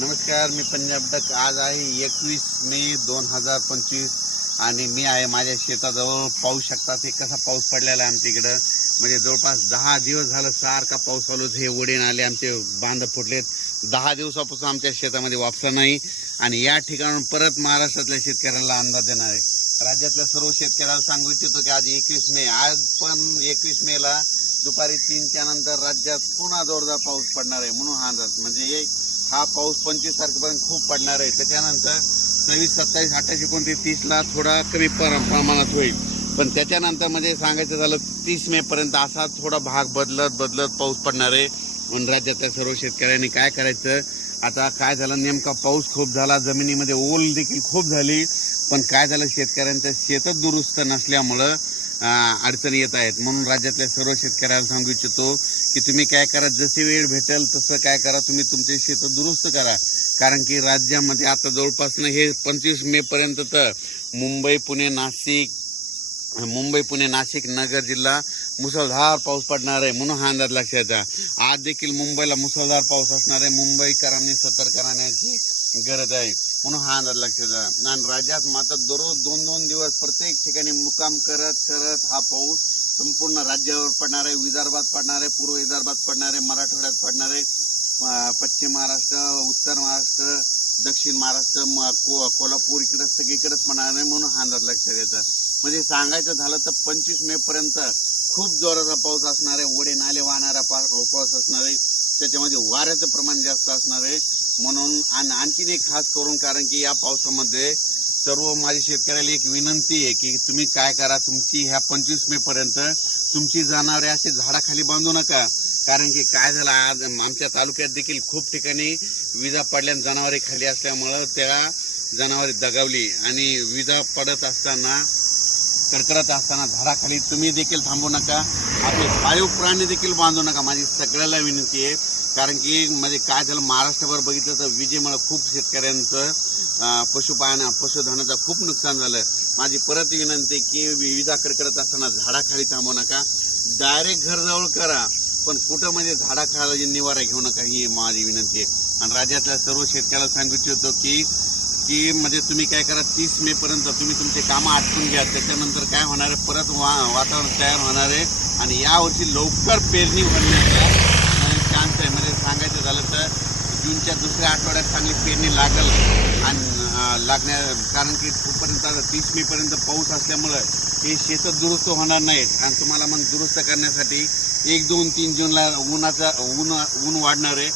नमस्कार मी पंजाब डक. आज आहे एकवीस मे दोन हजार पंचवीस आणि मी आहे माझ्या शेताजवळ. पाहू शकता ते कसा पाऊस पडलेला आहे आमच्या इकडं. म्हणजे जवळपास दहा दिवस झालं सारखा पाऊस चालू हे वडीण आले आमचे बांध फुटलेत. दहा दिवसापासून आमच्या शेतामध्ये वापसा नाही. आणि या ठिकाणून परत महाराष्ट्रातल्या शेतकऱ्यांना अंदाज देणार आहे. राज्यातल्या सर्व शेतकऱ्याला सांगू इच्छितो की आज एकवीस मे. आज पण एकवीस मेला दुपारी तीनच्या नंतर राज्यात पुन्हा जोरदार पाऊस पडणार आहे म्हणून हा अंदाज. म्हणजे एक हा पाऊस पंचवीस तारखेपर्यंत खूप पडणार आहे. त्याच्यानंतर सव्वीस सत्तावीस अठ्ठावीस एकोणतीस तीसला थोडा कमी पर- प्रमाणात होईल. पण त्याच्यानंतर म्हणजे सांगायचं झालं तीस मे पर्यंत असा थोडा भाग बदलत बदलत पाऊस पडणार आहे. म्हणून राज्यातल्या सर्व शेतकऱ्यांनी काय करायचं? आता काय झालं? नेमका पाऊस खूप झाला जमिनीमध्ये ओल देखील खूप झाली. पण काय झालं? शेतकऱ्यांचं शेतच दुरुस्त नसल्यामुळं अडचणी येत आहेत. म्हणून राज्यातल्या सर्व शेतकऱ्याला सांगू इच्छितो की तुम्ही काय करा जशी वेळ भेटेल तसं काय करा तुम्ही तुमचे शेत दुरुस्त करा. कारण की राज्यामध्ये आता जवळपासनं हे पंचवीस मे पर्यंत तर मुंबई पुणे नाशिक मुंबई पुणे नाशिक नगर जिल्हा मुसळधार पाऊस पडणार आहे म्हणून हा अंदाज लक्षात येतो आज देखील मुंबईला मुसळधार पाऊस असणार आहे. मुंबईकरांनी सतर्क राहण्याची गरज आहे. म्हणून हा अंदाज लक्षात येतो आणि राज्यात मात्र दररोज दोन दोन दिवस प्रत्येक ठिकाणी मुक्काम करत करत हा पाऊस संपूर्ण राज्यावर पडणार आहे. विदर्भात पडणार आहे पूर्व विदर्भात पडणार आहे मराठवाड्यात पडणार आहे. पश्चिम महाराष्ट्र उत्तर महाराष्ट्र दक्षिण महाराष्ट्र को- कोल्हापूर इकडे सगळीकडेच पडणार आहे म्हणून हा अंदाज लक्षात येतं. म्हणजे सांगायचं झालं तर पंचवीस मे पर्यंत खूप जोराचा पाऊस असणार आहे. ओढे नाले वाहणारा पाऊस असणार आहे. त्याच्यामध्ये वाऱ्याचं प्रमाण जास्त असणार आहे. म्हणून आणि आणखीन एक खास करून कारण की या पावसामध्ये सर्व माझ्या शेतकऱ्याला एक विनंती आहे की तुम्ही काय करा तुमची ह्या पंचवीस मे पर्यंत तुमची जनावरे असे झाडाखाली बांधू नका. कारण की काय झालं आज आमच्या तालुक्यात देखील खूप ठिकाणी विजा पडल्या जनावरे खाली असल्यामुळं त्या जनावरे दगावली आणि विजा पडत असताना कडकडत असताना झाडाखाली तुम्ही देखील थांबू नका. आपले पाळीव प्राणी देखील बांधू नका. माझी सगळ्याला विनंती आहे. कारण की म्हणजे काय झालं महाराष्ट्रभर बघितलं तर विजेमुळे खूप शेतकऱ्यांचं पशुपालन पशुधनाचं खूप नुकसान झालं. माझी परत विनंती की विजा कडकडत असताना झाडाखाली थांबू नका. डायरेक्ट घरजवळ करा पण कुठं म्हणजे झाडाखाली निवारा घेऊ नका ही माझी विनंती आहे. आणि राज्यातल्या सर्व शेतकऱ्याला सांगू इच्छितो की की म्हणजे तुम्ही काय करा तीस मे पर्यंत तुम्ही तुमचे कामं आटपून घ्या. त्याच्यानंतर काय होणार आहे परत वा वातावरण तयार होणार आहे. आणि यावर्षी लवकर पेरणी होण्याचा चान्स आहे म्हणजे सांगायचं झालं तर जूनच्या दुसऱ्या आठवड्यात चांगली पेरणी लागल. आणि लागण्या कारण की तोपर्यंत तीस मे पर्यंत पाऊस असल्यामुळं हे शेतं दुरुस्त होणार नाहीत. आणि तुम्हाला मग दुरुस्त करण्यासाठी एक दोन तीन जूनला उन्हाचा ऊन ऊन वाढणार आहे.